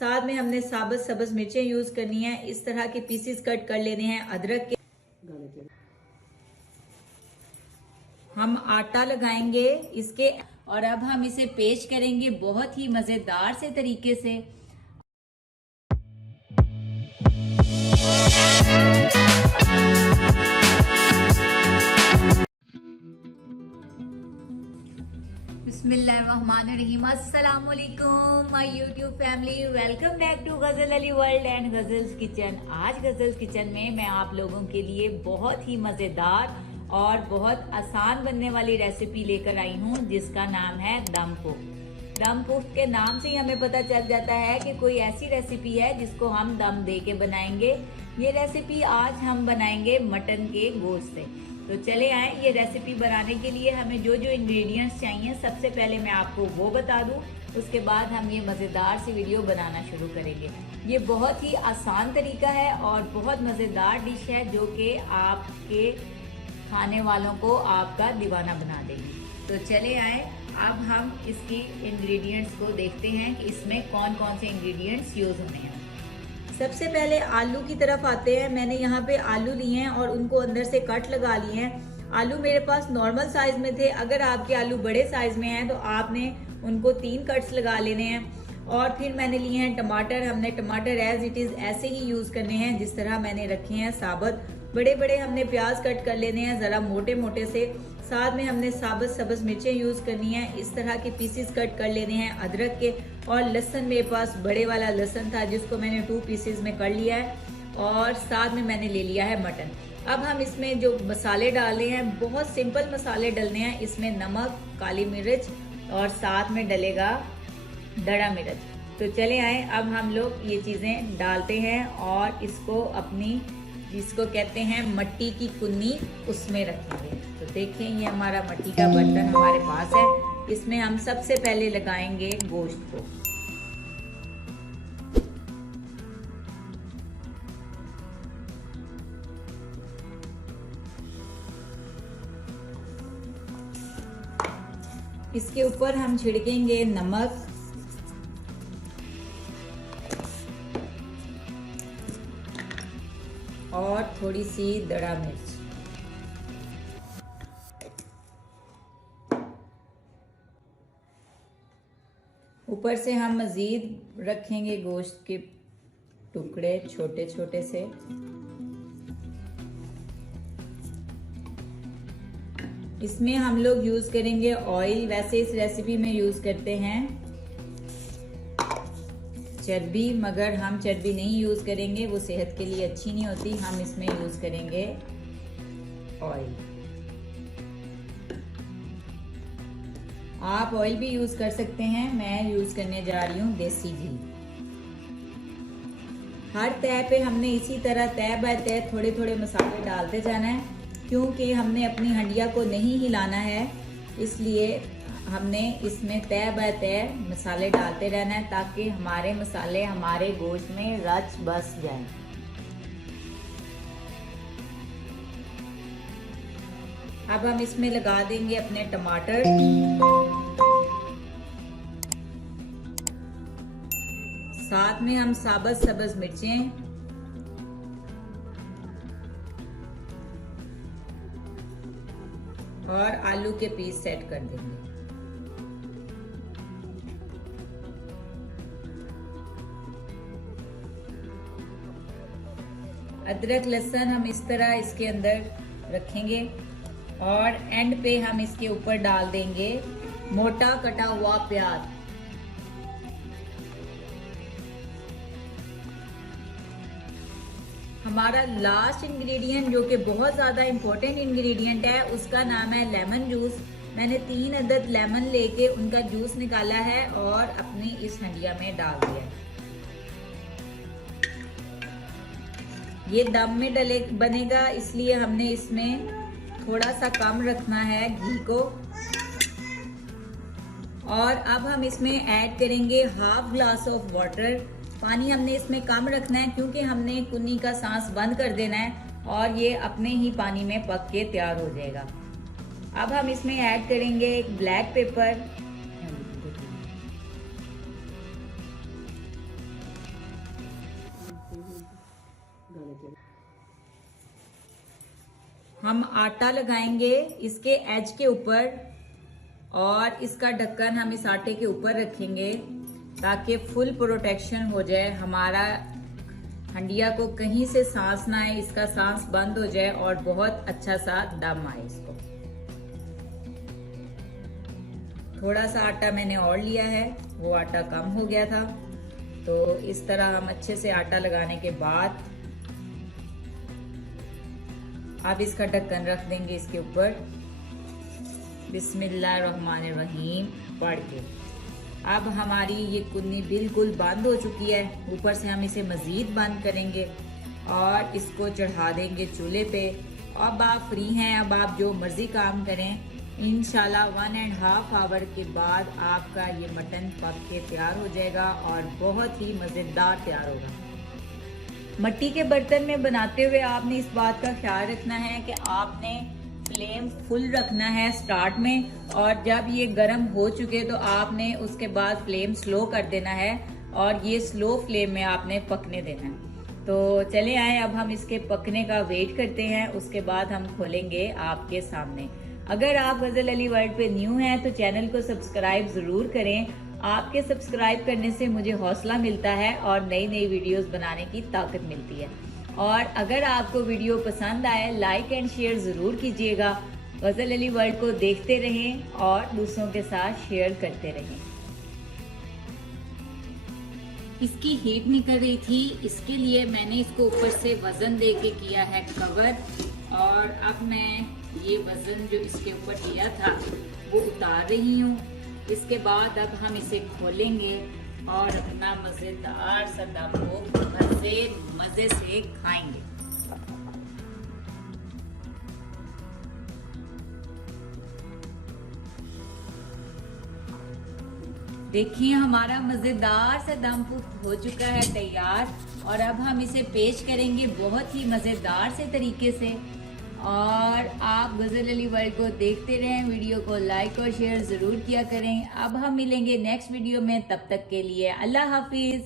साथ में हमने साबुत सब्ज मिर्चें यूज करनी है। इस तरह के पीसेस कट कर लेने हैं अदरक के। हम आटा लगाएंगे इसके और अब हम इसे पेस्ट करेंगे बहुत ही मजेदार से तरीके से। बिस्मिल्लाहिर्रहमानिर्रहीम। अस्सलाम वालेकुम my YouTube family, welcome back to Ghazal Ali world and Ghazal's kitchen. आज गजल्स किचन में मैं आप लोगों के लिए बहुत ही मजेदार और बहुत आसान बनने वाली रेसिपी लेकर आई हूँ जिसका नाम है दम कोफ्ता। दम कोफ्ता के नाम से ही हमें पता चल जाता है कि कोई ऐसी रेसिपी है जिसको हम दम दे के बनाएंगे। ये रेसिपी आज हम बनाएंगे मटन के गोश्त से। तो चले आए, ये रेसिपी बनाने के लिए हमें जो जो इंग्रेडिएंट्स चाहिए सबसे पहले मैं आपको वो बता दूं, उसके बाद हम ये मज़ेदार सी वीडियो बनाना शुरू करेंगे। ये बहुत ही आसान तरीका है और बहुत मज़ेदार डिश है जो कि आपके खाने वालों को आपका दीवाना बना देगी। तो चले आए, अब हम इसकी इंग्रेडिएंट्स को देखते हैं कि इसमें कौन कौन से इंग्रेडिएंट्स यूज़ होने हैं। सबसे पहले आलू की तरफ आते हैं। मैंने यहाँ पे आलू लिए हैं और उनको अंदर से कट लगा लिए हैं। आलू मेरे पास नॉर्मल साइज में थे, अगर आपके आलू बड़े साइज में हैं तो आपने उनको 3 कट्स लगा लेने हैं। और फिर मैंने लिए हैं टमाटर। हमने टमाटर एज इट इज ऐसे ही यूज करने हैं जिस तरह मैंने रखे हैं साबुत। बड़े बड़े हमने प्याज कट कर लेने हैं जरा मोटे मोटे से। साथ में हमने साबुत सब्ज मिर्चें यूज करनी है। इस तरह के पीसेस कट कर लेने हैं अदरक के। और लहसुन मेरे पास बड़े वाला लहसुन था जिसको मैंने 2 पीसेस में कर लिया है। और साथ में मैंने ले लिया है मटन। अब हम इसमें जो मसाले डालने हैं बहुत सिंपल मसाले डलने हैं। इसमें नमक, काली मिर्च और साथ में डलेगा दड़ा मिर्च। तो चले आए, अब हम लोग ये चीज़ें डालते हैं और इसको अपनी जिसको कहते हैं मट्टी की कुन्नी उसमें रखेंगे। तो देखें, ये हमारा मट्टी का बर्तन हमारे पास है। इसमें हम सबसे पहले लगाएंगे गोश्त को। इसके ऊपर हम छिड़केंगे नमक, और थोड़ी सी दड़ा मिर्च। ऊपर से हम मजीद रखेंगे गोश्त के टुकड़े छोटे छोटे से। इसमें हम लोग यूज करेंगे ऑयल। वैसे इस रेसिपी में यूज करते हैं चर्बी, मगर हम चर्बी नहीं यूज करेंगे, वो सेहत के लिए अच्छी नहीं होती। हम इसमें यूज करेंगे ऑयल। आप ऑयल भी यूज कर सकते हैं, मैं यूज करने जा रही हूँ देसी घी। हर तय पे हमने इसी तरह तय बाय तय थोड़े थोड़े मसाले डालते जाना है, क्योंकि हमने अपनी हंडिया को नहीं हिलाना है। इसलिए हमने इसमें तय बाय तय मसाले डालते रहना है ताकि हमारे मसाले हमारे गोश्त में रच बस जाएं। अब हम इसमें लगा देंगे अपने टमाटर, साथ में हम साबुत सब्ज मिर्चें और आलू के पीस सेट कर देंगे। अदरक लहसुन हम इस तरह इसके अंदर रखेंगे और एंड पे हम इसके ऊपर डाल देंगे मोटा कटा हुआ प्याज। हमारा लास्ट इंग्रेडिएंट जो कि बहुत ज़्यादा इम्पोर्टेंट इंग्रेडिएंट है उसका नाम है लेमन जूस। मैंने 3 अदद लेमन लेके उनका जूस निकाला है और अपनी इस हंडिया में डाल दिया है। ये दम में बनेगा, इसलिए हमने इसमें थोड़ा सा कम रखना है घी को। और अब हम इसमें ऐड करेंगे 1/2 ग्लास ऑफ वाटर। पानी हमने इसमें कम रखना है क्योंकि हमने कुन्नी का सांस बंद कर देना है और ये अपने ही पानी में पक के तैयार हो जाएगा। अब हम इसमें ऐड करेंगे एक ब्लैक पेपर, हम आटा लगाएंगे इसके एज के ऊपर और इसका ढक्कन हम इस आटे के ऊपर रखेंगे ताकि फुल प्रोटेक्शन हो जाए, हमारा हंडिया को कहीं से सांस ना आए, इसका सांस बंद हो जाए और बहुत अच्छा सा दम आए इसको। थोड़ा सा आटा मैंने और लिया है, वो आटा कम हो गया था, तो इस तरह हम अच्छे से आटा लगाने के बाद अब इसका ढक्कन रख देंगे इसके ऊपर बिस्मिल्लाहिर्रहमानिर्रहीम पढ़ के। अब हमारी ये कुन्नी बिल्कुल बंद हो चुकी है, ऊपर से हम इसे मजीद बंद करेंगे और इसको चढ़ा देंगे चूल्हे पे। अब आप फ्री हैं, अब आप जो मर्जी काम करें। इंशाल्लाह 1.5 आवर के बाद आपका ये मटन पक के तैयार हो जाएगा और बहुत ही मज़ेदार तैयार होगा। मिट्टी के बर्तन में बनाते हुए आपने इस बात का ख्याल रखना है कि आपने फ्लेम फुल रखना है स्टार्ट में, और जब ये गर्म हो चुके तो आपने उसके बाद फ्लेम स्लो कर देना है और ये स्लो फ्लेम में आपने पकने देना है। तो चले आए, अब हम इसके पकने का वेट करते हैं, उसके बाद हम खोलेंगे आपके सामने। अगर आप गजल अली वर्ल्ड पे न्यू हैं तो चैनल को सब्सक्राइब ज़रूर करें। आपके सब्सक्राइब करने से मुझे हौसला मिलता है और नई नई वीडियोस बनाने की ताकत मिलती है। और अगर आपको वीडियो पसंद आए लाइक एंड शेयर ज़रूर कीजिएगा। गजल अली वर्ल्ड को देखते रहें और दूसरों के साथ शेयर करते रहें। इसकी हीट निकल रही थी, इसके लिए मैंने इसको ऊपर से वज़न दे के किया है कवर, और अब मैं ये वज़न जो इसके ऊपर दिया था वो उतार रही हूँ। इसके बाद अब हम इसे खोलेंगे और अपना मज़ेदार सा दम मज़े से खाएंगे। देखिए हमारा मज़ेदार सा दम हो चुका है तैयार, और अब हम इसे पेश करेंगे बहुत ही मज़ेदार से तरीके से। और आप गजल अली वर्ल्ड को देखते रहें, वीडियो को लाइक और शेयर ज़रूर किया करें। अब हम मिलेंगे नेक्स्ट वीडियो में, तब तक के लिए अल्लाह हाफिज़।